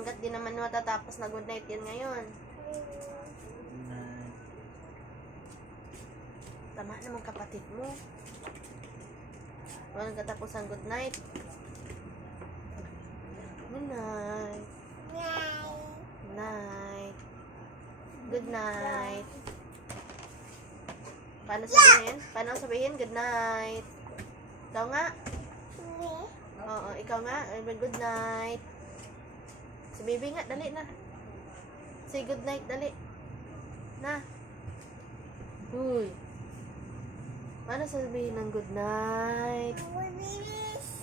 Hanggat di naman matatapos na good night yan ngayon. Tama naman kapatid mo. Walang katapos ang good night. Good night. Night. Good night. Paano sabihin? Paano sabihin? Good night. Ikaw nga? Oo, ikaw nga. Good night. Si baby nga, dali na. Say good night, dali. Na. Uy. Paano sabihin ng good night?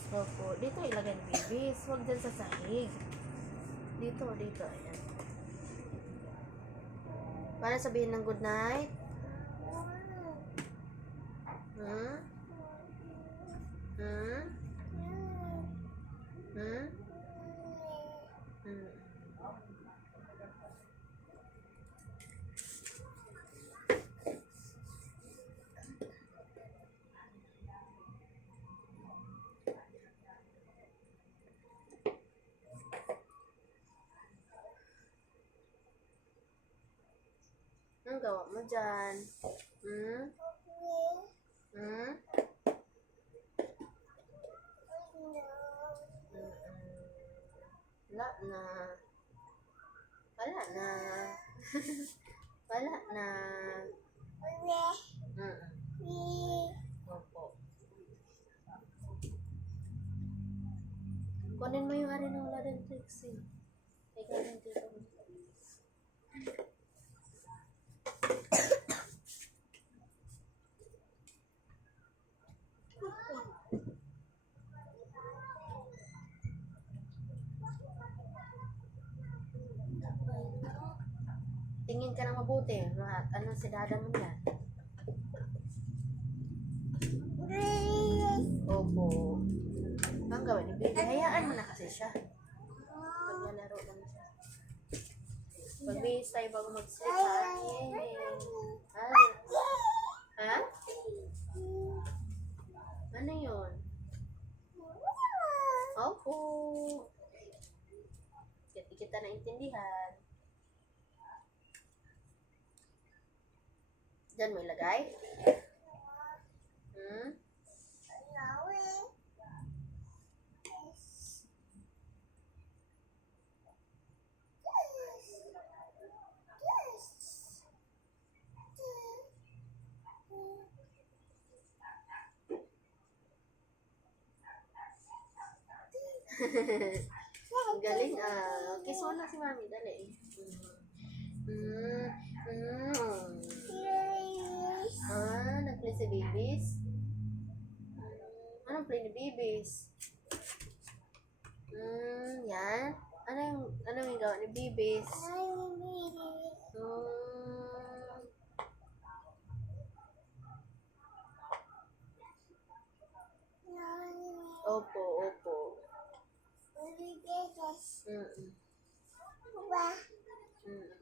Opo, dito ilagay ng babies. Huwag dyan sa sahig. Dito, ayan. Paano sabihin ng good night? Hmm? Hmm? Hmm? Hmm. Anong gawa mo dyan? Hmm? Hmm? Wala na. Wala na. Wala na. Opo. Kunin mo yung ari ng wala din Trixie. Ikaw yung dito. Tingin ka na mabuti. Ano si dada mo yan? Opo. Ang gawin ni baby, hayaan mo na kasi siya. Maglalaro lang siya. Magbihis tayo bago mag-sleep, ha? Ha? Ano yun? Opo. Hindi kita naintindihan. Diyan mo ilagay? Hmm? Galing ah. Kiss mo na si mami, dali. Nag-play si babies? Anong play ni babies? Yan. Ano yung gawa ni babies? Opo, opo. Mm-mm. Mm-mm.